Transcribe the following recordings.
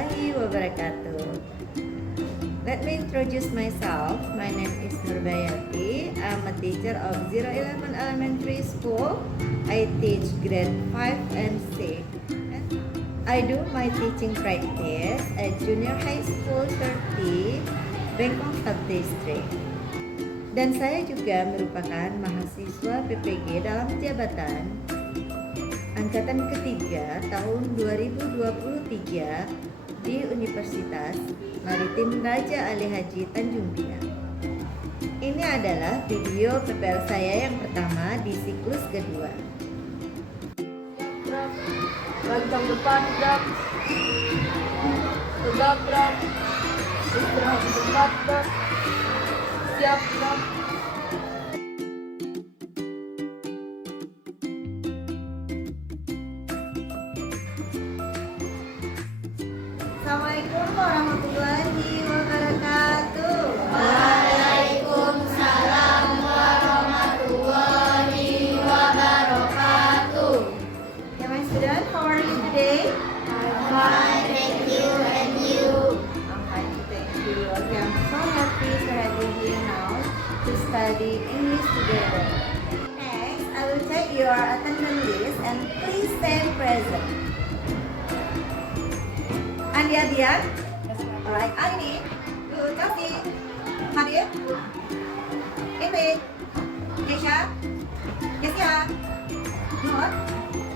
warahmatullahi wabarakatuh. Let me introduce myself. My name is Nurbayati. I'm a teacher of 011 Elementary School. I teach grade 5 and 6. I do my teaching practice at Junior High School 30, Bengkong Sub-District. Dan saya juga merupakan mahasiswa PPG dalam jabatan Angkatan ketiga tahun 2023 di Universitas Maritim Raja Ali Haji Tanjung Pinang. Ini adalah video PPL saya yang pertama di siklus kedua. Rantang depan gerak, tegak gerak, istirahat di tempat gerak, siap gerak. Assalamualaikum warahmatullahi wabarakatuh. Waalaikumsalam warahmatullahi wabarakatuh. Okay, my student, how are you today? Fine, thank you, and you? I'm fine, thank you. Okay, I'm so happy to have you here now to study English together. Next, I will check your attendance list and please stay present. Andi Adian, alright, Aini, Chelsea, Hadir, Ingrid, Kesha, Kesia, Nur,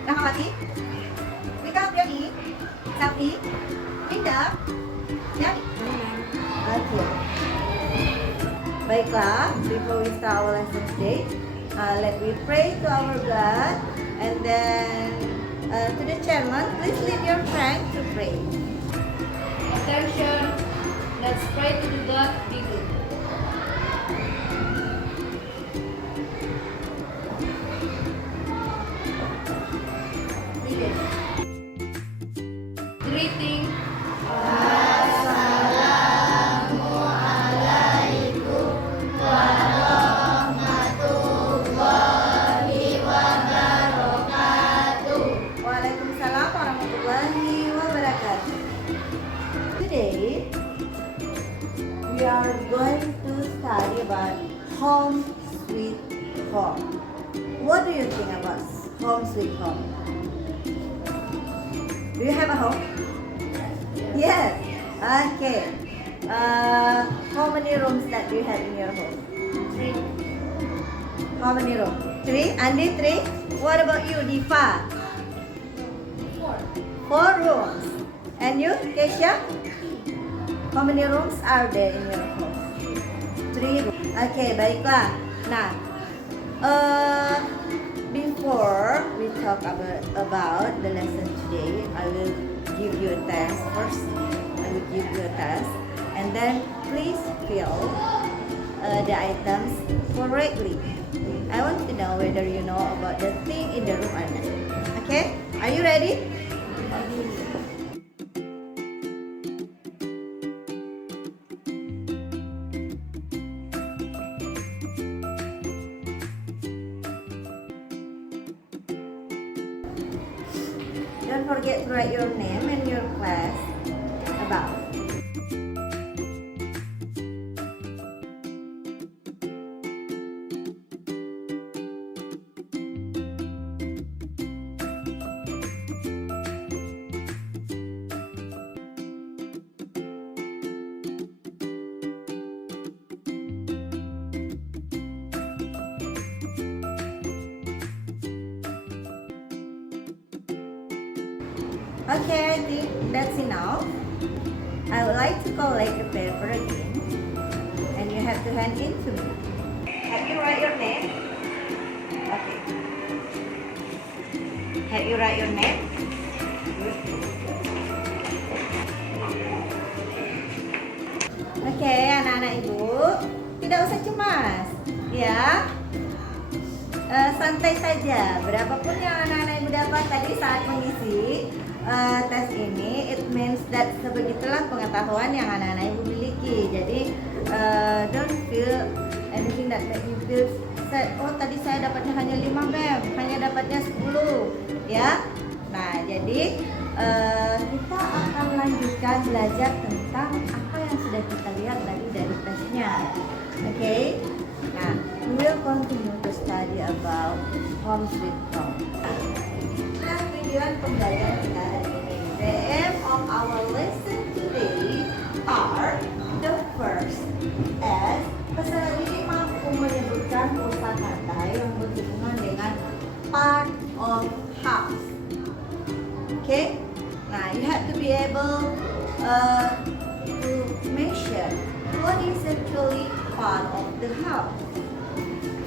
Rahmawati, Rika Briani, Safi, Linda, Yani. Okay. Baiklah, before we start our lesson today, let me pray to our God, and then to the chairman, please lead your friend to pray. Attention, let's pray to the God be good. Begin. Greeting. Assalamualaikum warahmatullahi wabarakatuh. Waalaikumsalam warahmatullahi wabarakatuh. Today, we are going to study about home sweet home. What do you think about home sweet home? Do you have a home? Yes. Okay. How many rooms that do you have in your home? 3. How many rooms? 3. Andi, 3. What about you, Diva? 4. 4 rooms. And you, Kesha? How many rooms are there in your home? 3 rooms. Okay, baiklah. Nah, before we talk about the lesson today, I will give you a test first. I will give you a test, and then please fill the items correctly. I want to know whether you know about the thing in the room or not. Okay? Are you ready? Don't forget to write your name and your class above. Okay, I think that's enough. I would like to collect the paper again, and you have to hand in to me. Have you write your name? Okay. Have you write your name? Oke, anak-anak ibu, tidak usah cemas, ya. Santai saja. Berapapun yang anak-anak ibu dapat tadi saat mengisi tes ini, it means that sebegitulah pengetahuan yang anak-anak ibu miliki. Jadi don't feel anything that make you feel sad. Oh, tadi saya dapatnya hanya 5 mem, hanya dapatnya 10, ya. Nah, jadi kita akan lanjutkan belajar tentang apa yang sudah kita lihat tadi dari tesnya. Oke? Nah, we will continue to study about home sweet home. Nah, tujuan pembelajaran kita hari ini. The aim of our lesson today are the first as peserta didik mampu menyebutkan kosakata yang berhubungan dengan part of house. Okay? Now you have to be able to measure what is actually part of the house.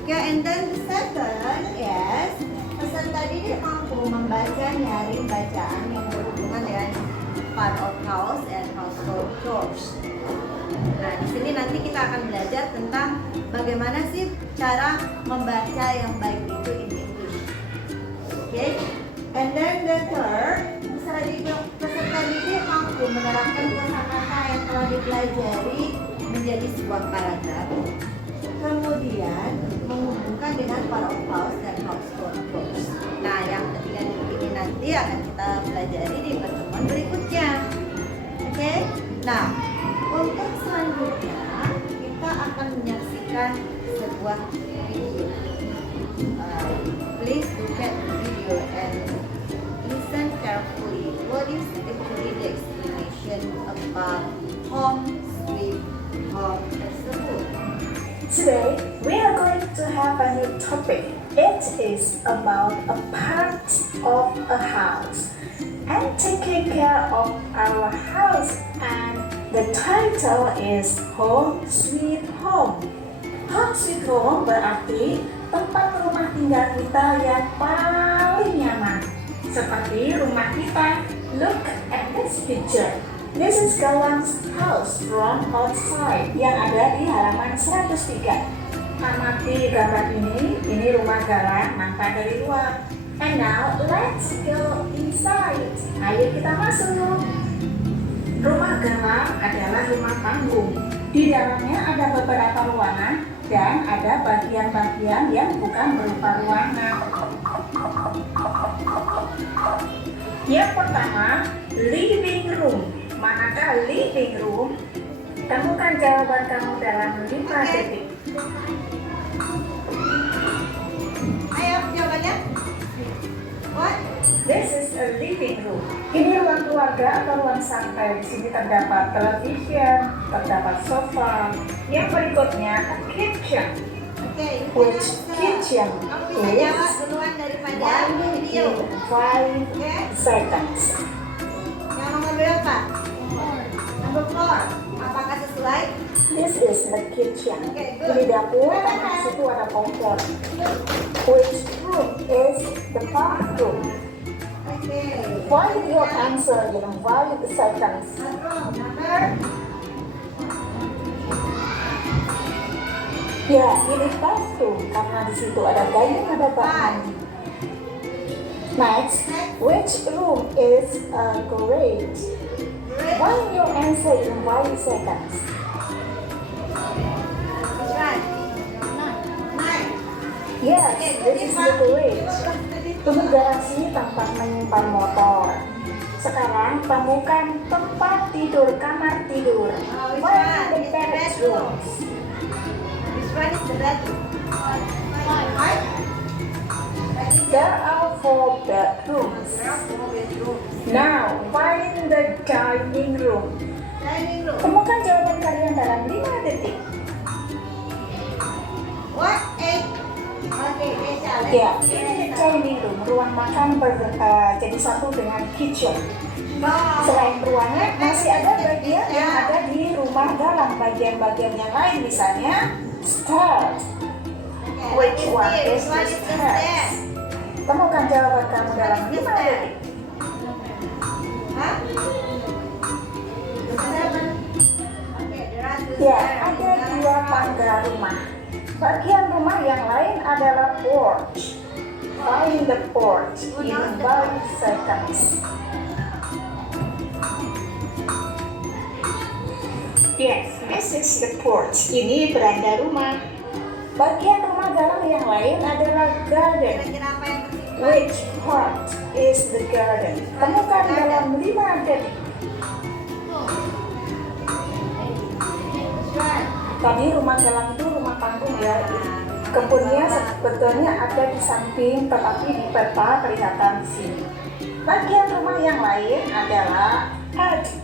Okay, and then the second is peserta didik mampu membaca nyaring bacaan yang berhubungan dengan part of house and household chores. Nah, di sini nanti kita akan belajar tentang bagaimana sih cara membaca yang baik itu in English. Okay? And then the third, peserta didik mampu menerapkan kosakata yang telah dipelajari menjadi sebuah paragraf. Kemudian menghubungkan dengan part of house dan household chores. Nah, yang ketiga ini nanti akan kita pelajari di pertemuan berikutnya. Oke? Nah, untuk selanjutnya kita akan menyaksikan sebuah video. Please look at the video and listen carefully. What is actually the explanation about home sweet home tersebut? Today, we are going to have a new topic. It is about a part of a house and taking care of our house, and the title is Home Sweet Home. Home Sweet Home berarti tempat rumah tinggal kita yang paling nyaman. Seperti rumah kita. Look at this picture. This is Gawang's house from outside yang ada di halaman 103. Amati gambar ini rumah Galang nampak dari luar. And now let's go inside. Ayo kita masuk. Rumah Galang adalah rumah panggung. Di dalamnya ada beberapa ruangan dan ada bagian-bagian yang bukan berupa ruangan. Yang pertama, living room. Manakah living room? Temukan jawaban kamu dalam 5 detik. Ayo jawabannya. What? This is a living room. Ini ruang keluarga atau ruang santai. Di sini terdapat television, terdapat sofa. Yang berikutnya, a kitchen. Oke, Which kitchen kamu bisa jawab is duluan daripada video. 5 seconds. Yang nomor berapa? Nomor 4. Apakah sesuai? This is the kitchen. Okay, good. Ini dapur, dan di situ ada kompor. Which room is the bathroom? Oke. Find your answer in 5 seconds. Number. Ya, ini bathroom karena di situ ada gayung, ada bahan. Next, which room is a garage? Find your answer in 5 seconds. Which one? Nine. Yes, this is the garage. Ini garasi tempat menyimpan motor. Sekarang temukan tempat tidur, kamar tidur. Find the bedrooms. Which one is the bedroom? Five. There are 4 bedrooms. There are 4 bedrooms. Now, find the dining room. Dining room. Temukan jawaban kalian dalam 5 detik. What? 8. Oke, challenge. Ya, ini dining room, ruang makan jadi satu dengan kitchen. Selain ruangan, masih ada bagian yang ada di rumah Galang. Bagian-bagian yang lain misalnya stairs. Which one is the stairs? Temukan jawaban kamu dalam 5 detik. Hah? Ya, ada 2 tangga rumah. Bagian rumah yang lain adalah porch. Find the porch in 5 seconds. Yes, this is the porch. Ini beranda rumah. Bagian rumah Galang yang lain adalah garden. Kira-kira apa yang tersinggung? Which part is the garden? Temukan dalam 5 detik. Tadi rumah galang itu rumah panggung ya. Kebunnya sebetulnya ada di samping, tetapi di peta kelihatan di sini. Bagian rumah yang lain adalah attic.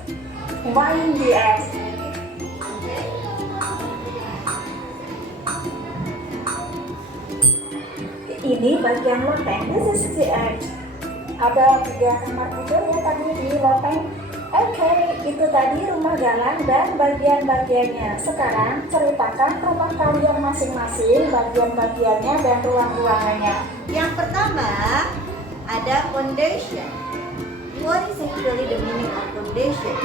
Why in the attic? Ini bagian loteng. This is the attic. Ada 3 kamar tidur ya tadi di loteng. Oke, itu tadi rumah galang dan bagian-bagiannya. Sekarang ceritakan rumah kalian masing-masing, bagian-bagiannya dan ruang-ruangannya. Yang pertama ada foundation. What is actually the meaning of foundation?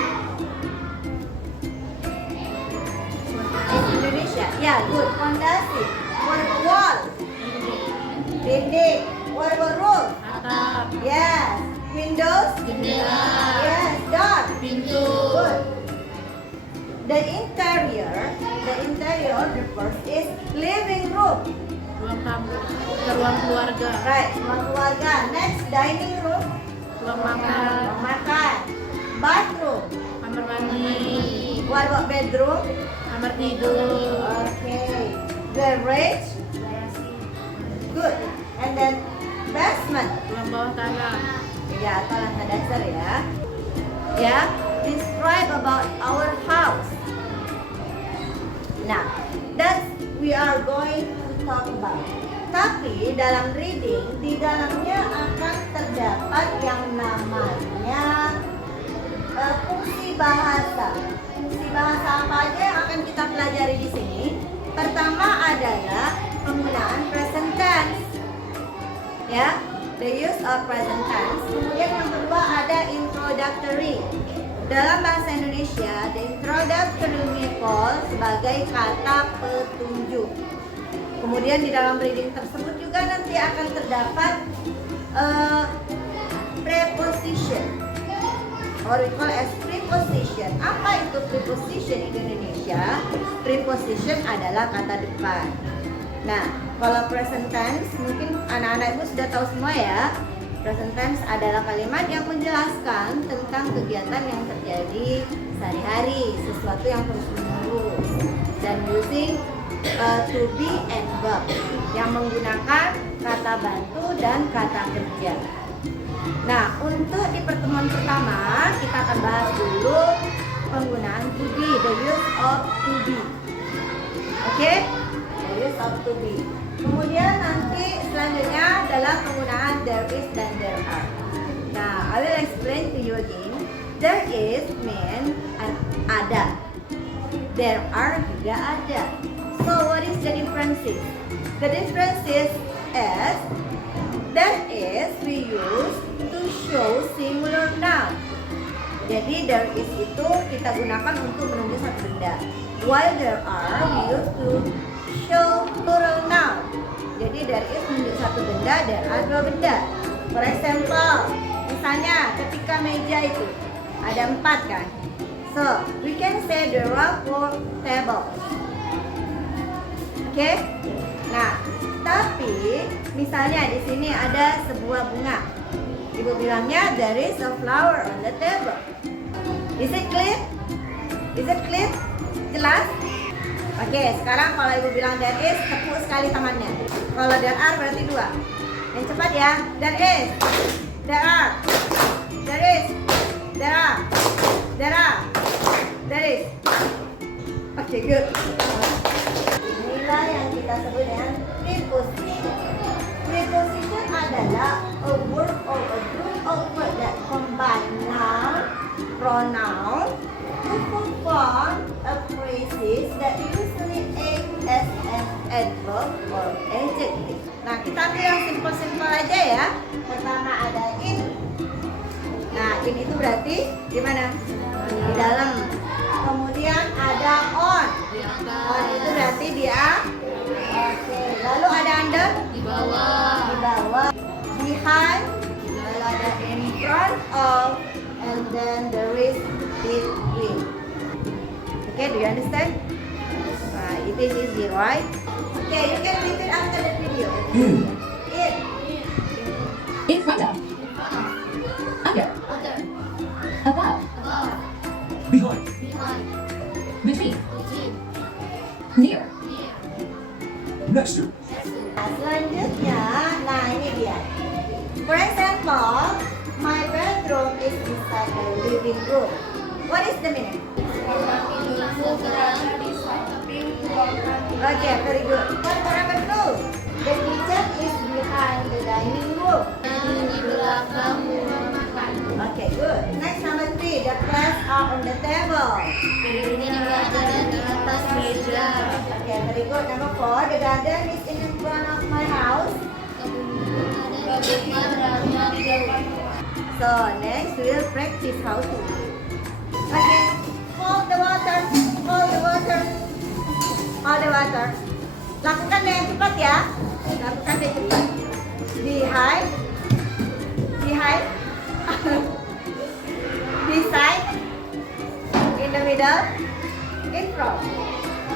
In Indonesia, yeah, good. Fondasi. What about wall? Dinding. What about roof? Atap. Yes. Windows? Jendela. Yes. Door? Pintu. Good. The interior of the first is living room. Ruang tamu. Ruang keluarga. Right, ruang keluarga. Next, dining room. Ruang makan. Ruang makan. Bathroom. Kamar mandi. What about bedroom? Kamar tidur. Okay. Garage. Good. And then basement. Ruang bawah tanah. Ya, atau lantai dasar ya. Ya, describe about our house. Nah, that we are going to talk about. Tapi dalam reading, di dalamnya akan terdapat yang namanya fungsi bahasa. Fungsi bahasa apa aja yang akan kita pelajari di sini? Pertama adalah penggunaan present tense. Ya, the use of present tense. Kemudian yang kedua ada introductory. Dalam bahasa Indonesia, the introductory we call sebagai kata petunjuk. Kemudian di dalam reading tersebut juga nanti akan terdapat preposition, or we call as preposition. Apa itu preposition di Indonesia? Preposition adalah kata depan. Nah, kalau present tense mungkin anak-anak ibu sudah tahu semua ya. Present tense adalah kalimat yang menjelaskan tentang kegiatan yang terjadi sehari-hari, sesuatu yang terus-menerus, dan using to be and verb yang menggunakan kata bantu dan kata kerja. Nah, untuk di pertemuan pertama kita akan bahas dulu penggunaan to be, the use of to be. Oke? The use of to be. Kemudian nanti selanjutnya adalah penggunaan there is dan there are. Nah, I will explain to you again. There is mean ada. There are juga ada. So what is the differences? The differences is there is we use to show singular noun. Jadi there is itu kita gunakan untuk menunjuk satu benda. While there are we use to show plural noun. Jadi there is menunjuk satu benda, there are dua benda. For example, misalnya ketika meja itu ada 4 kan. So we can say there are 4 tables. Oke? Nah, tapi misalnya di sini ada sebuah bunga. Ibu bilangnya there is a flower on the table. Is it clear? Is it clear? Jelas? Oke, sekarang kalau ibu bilang there is, tepuk sekali tangannya. Kalau there are berarti 2. Yang cepat ya. There is. There are. There is. There are. There are. There is. Oke, good. Inilah yang kita sebut dengan preposition. Preposition adalah a word or a group of words that combine noun, pronoun to perform a phrases that usually act as an adverb or adjective. Nah, kita ambil yang simple-simple aja ya. Pertama ada in. Nah, in itu berarti di mana? Di dalam. Kemudian ada on. On itu berarti dia. Oke. Lalu ada under. Di bawah. Di bawah. Behind. Lalu ada in front of. And then there is between. Okay, do you understand? It is easy, right? Okay, you can read it after the video. In. Behind. Behind. Between. Between. Near. Near. Next to. Next to. Nah, selanjutnya, nah ini dia. For example, my bedroom is inside the living room. What is the meaning? Okay, very good. For number 2, the kitchen is behind the dining room. Di belakang rumah makan. Okay, good. Next, number 3, the plants are on the table. Piringnya ada di atas meja. Okay, very good. Number 4, the garden is in front of my house. Kebunnya berada di depan rumah. So, next, we'll practice how to. Okay, hold the water, hold the water, hold the water. Lakukan dengan cepat ya. Lakukan dengan cepat. Behind, behind, beside, in the middle, in front.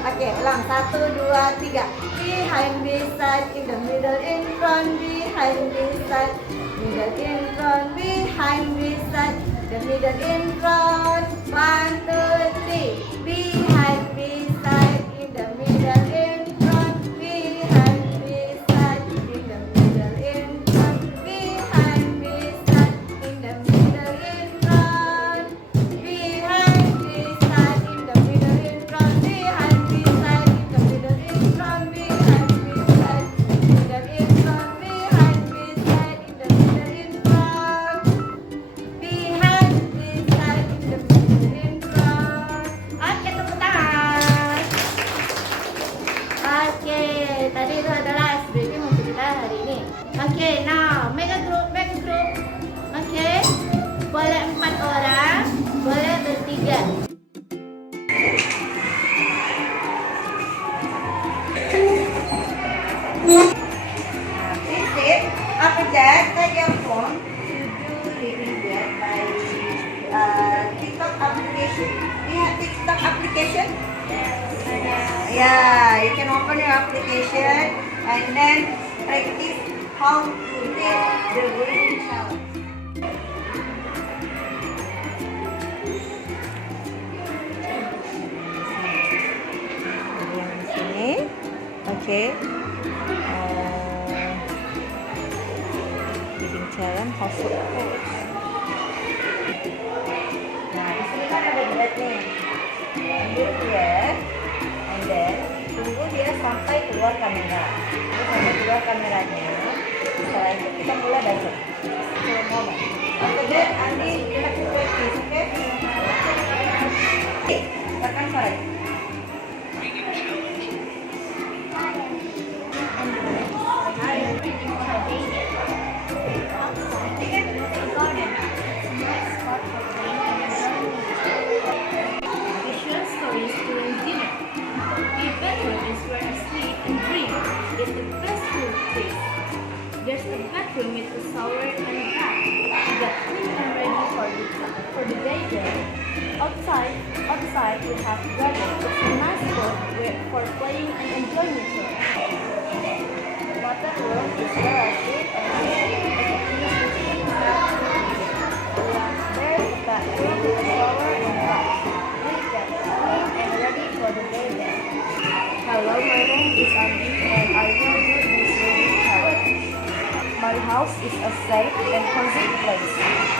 Oke, ulang 1, 2, 3. Behind, beside, in the middle, in front, behind, beside, middle, in front, behind, beside, the middle, in front. 1, 2, 3. Behind, beside, in the middle, in front, behind, beside, in the middle, in front, behind, beside, in the middle, in front, behind, beside, in the middle, in front, behind, beside, in the middle, in front, behind, beside, middle, in front, behind, beside, in the middle, in front, behind, beside, in the middle, in front. Oke, tepuk tangan. Oke, tadi itu adalah ice breaking untuk kita hari ini. Oke, now make a group, make a group. Oke, boleh 4 orang, boleh bertiga. Please sit. After that, take your phone to do reading that by TikTok application. Do you have TikTok application? Yeah, you can open your application and then practice how to read the reading challenge. Sini, oke. Reading challenge masuk. Nah, di sini kan ada berat nih. Ambil breath, and then tunggu dia sampai keluar kamera. Tunggu sampai keluar kameranya. Setelah itu kita mulai baca. Slow moment. After that, Andi, you have to practice, okay? Okay, tekan suara. Visual stories during dinner. The bedroom is where I sleep and dream. It's the best room place. There's a bedroom with a shower and a bath. You get clean and ready for the day there. Outside we have garden. It's a nice spot for playing and enjoying nature. Water room is where I sleep and there's a bathroom with a shower and bath. We get clean and ready for the day there. Hello, my name is Andi and I will do this reading challenge. My house is a safe and cozy place.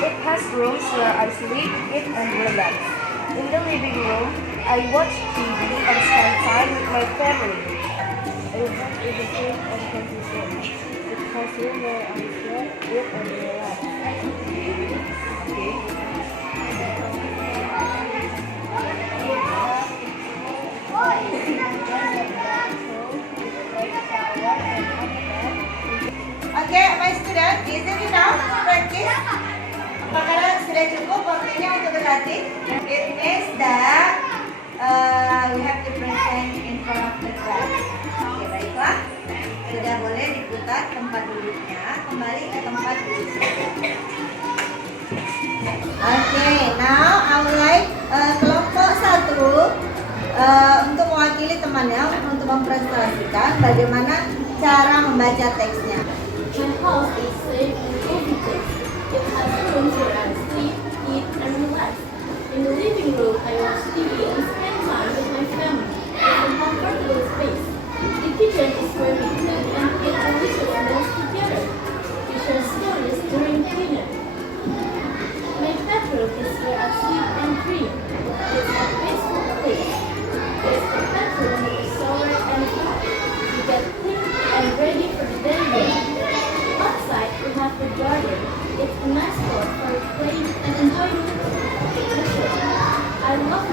It has rooms where I sleep, eat and relax. In the living room, I watch TV and spend time with my family. I work in the safe and cozy zone. It has room where I sleep, eat and relax. Okay, my student, is it enough to practice? Apakah sudah cukup waktunya untuk berlatih? It means that we have to present in front of the class. Oke, baiklah. Sudah boleh diputar tempat duduknya, kembali ke tempat duduk. Oke, now I would like kelompok 1 untuk mewakili temannya untuk mempresentasikan bagaimana cara membaca teksnya. My house is safe and cozy place. It has rooms where I sleep, eat, and relax. In the living room, I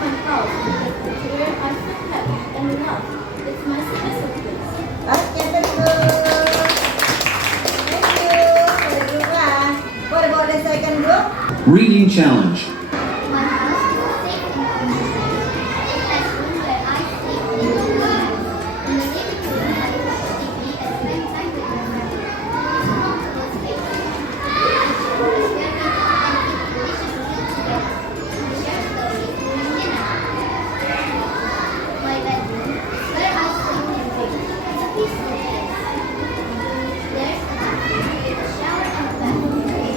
my house because it's where I feel happy and loved. It's my special place. Okay, very good. Thank you for the group one. What about the second group? Reading challenge. My house is safe and comfortable. It has room where I sleep in the morning. In the living room, I watch TV and spend time with my family. It's a comfortable space. The kitchen is where we cook and eat delicious meals together. We share stories during dinner. My bedroom is where I sleep and drink.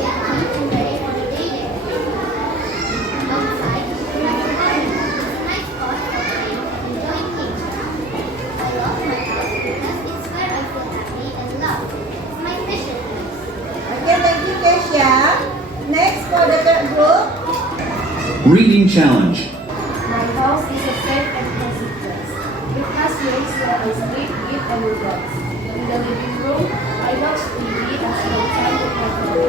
It's a peaceful place. There's a bathroom with a shower and a bath. We get clean and ready for the day. Outside, we have a garden. It's a nice spot for playing and enjoying nature. I love my house because it's where I feel happy and loved. It's my special place. Okay, thank you, Kesha. Next for the third group. Reading challenge. My house is a safe and cozy place. It has rooms where I sleep, eat, and relax. In the living room, I watch TV and spend time with my family.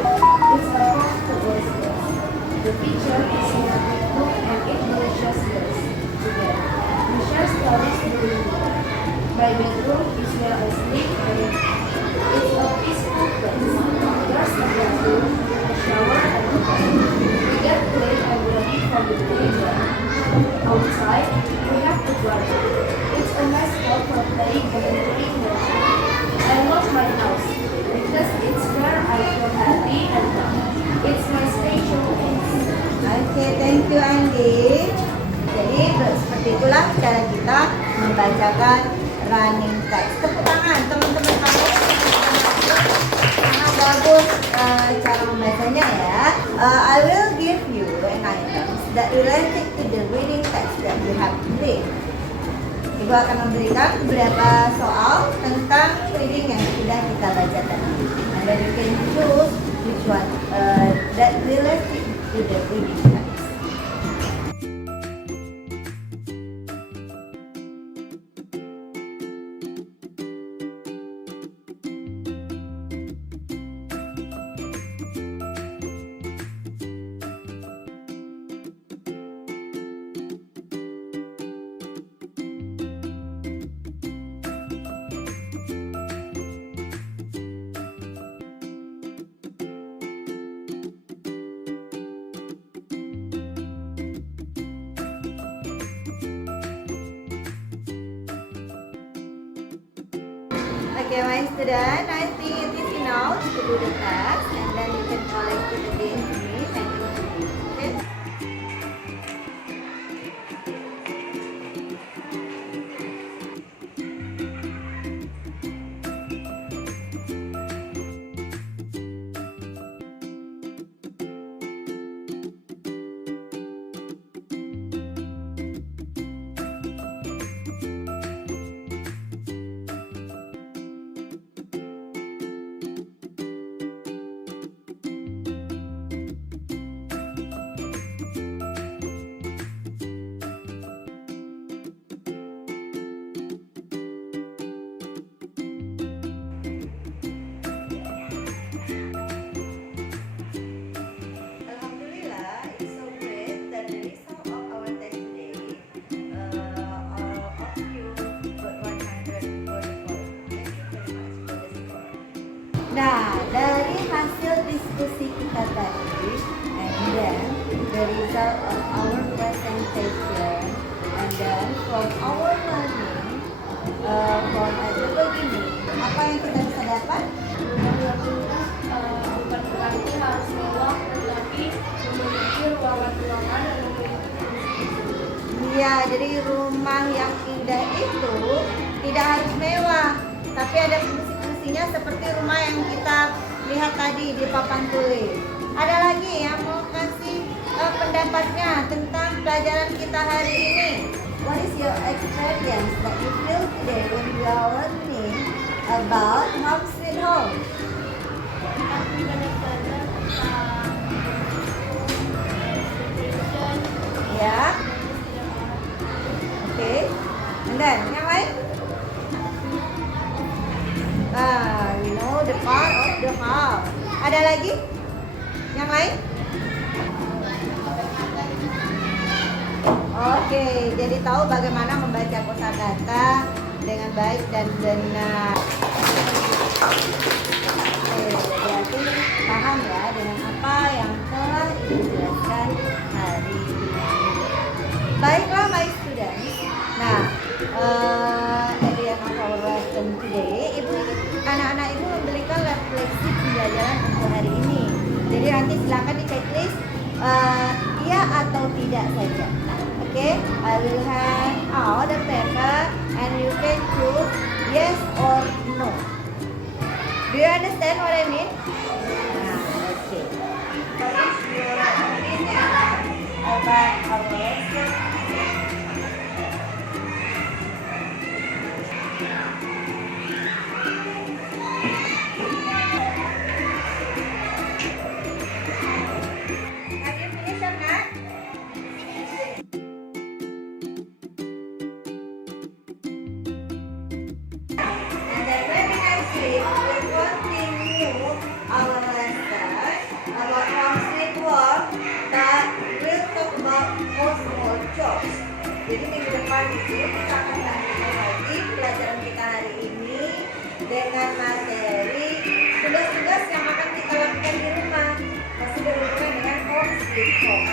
It's a comfortable space. The kitchen is where we cook and eat delicious meals together. We share stories during dinner. My bedroom is where I sleep and it's a peaceful place. There's a bathroom, a shower, and a bed. We get clean and ready for the day. Outside, we have the garden. It's a nice spot for playing and enjoying nature. I love my house because it's where I feel happy and loved. It's my special place. Okay, thank you, Andi. Jadi seperti itulah cara kita membacakan running text. Tepuk tangan teman-teman kamu. Sangat bagus cara membacanya ya. I will give you an items that related to the reading text that you have today. Ibu akan memberikan beberapa soal tentang reading yang sudah kita baca tadi. And then you can choose which one that related to the reading text. Okay, my student, I think it is enough to do the test, and then you can collect it again to me and go to me. Okay? Nah, dari hasil diskusi kita tadi, and then the result of our presentation, and then from our learning, from at the beginning, apa yang kita bisa dapat? Rumah yang indah bukan berarti harus mewah, tetapi memiliki ruangan-ruangan dan memiliki fungsi-fungsi. Iya, jadi rumah yang indah itu tidak harus mewah, tapi ada fungsi-fungsinya seperti rumah yang kita lihat tadi di papan tulis. Ada lagi yang mau kasih pendapatnya tentang pelajaran kita hari ini? What is your experience that you feel today when you are learning about Home Sweet Home? Aku belajar tentang education, Ya, oke. And then, yang lain? You know the part of the house. Ada lagi? Yang lain? Oh, Oke, jadi tahu bagaimana membaca kosakata dengan baik dan benar. Oke, berarti paham ya dengan apa yang telah Ibu jelaskan hari ini. Baiklah, my students. Nah, at the end of our lesson today, anak-anak Ibu memberikan refleksi pembelajaran untuk hari ini. Jadi nanti silakan di checklist iya atau tidak saja. Nah, okay, I will hand out the paper and you can choose yes or no. Do you understand what I mean? Nah, okay. What is your opinion about our lesson? Have you finished your math? And then maybe next week we'll continue our lesson about household work, but we'll talk about household chores. Jadi minggu depan itu kita akan lanjutkan lagi pelajaran kita hari ini dengan materi tugas-tugas yang akan kita lakukan di rumah. Masih berhubungan dengan home sweet home.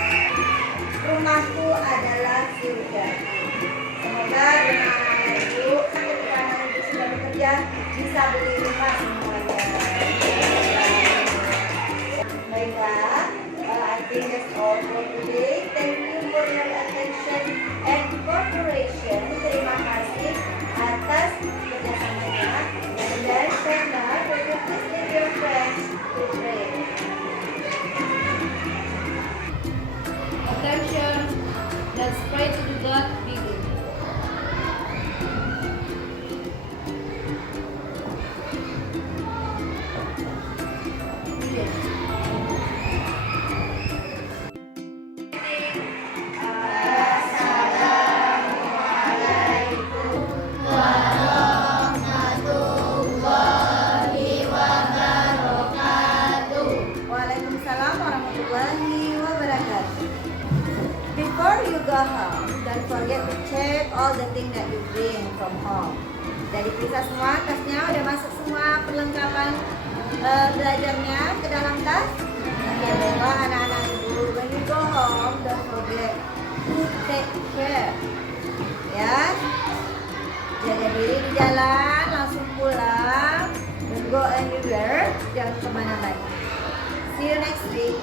Rumahku adalah surga. Semoga dengan anak ibu, ketika anak ibu sudah bekerja, bisa beli rumah semuanya. Baiklah, I think that's all for today. Thank you for your attention and cooperation. Terima kasih atas kerjasamanya. Dan Sena, would you please leave your friends to pray? Attention, let's pray to the God be good. Waalaikumsalam warahmatullahi wabarakatuh. Before you go home, don't forget to check all the things that you bring from home. Jadi bisa semua tasnya udah masuk semua perlengkapan belajarnya ke dalam tas. Oke, baiklah anak-anak ibu, when you go home, don't forget to take care. Ya, jaga diri di jalan, langsung pulang, don't go anywhere, jangan kemana-mana. See you next week.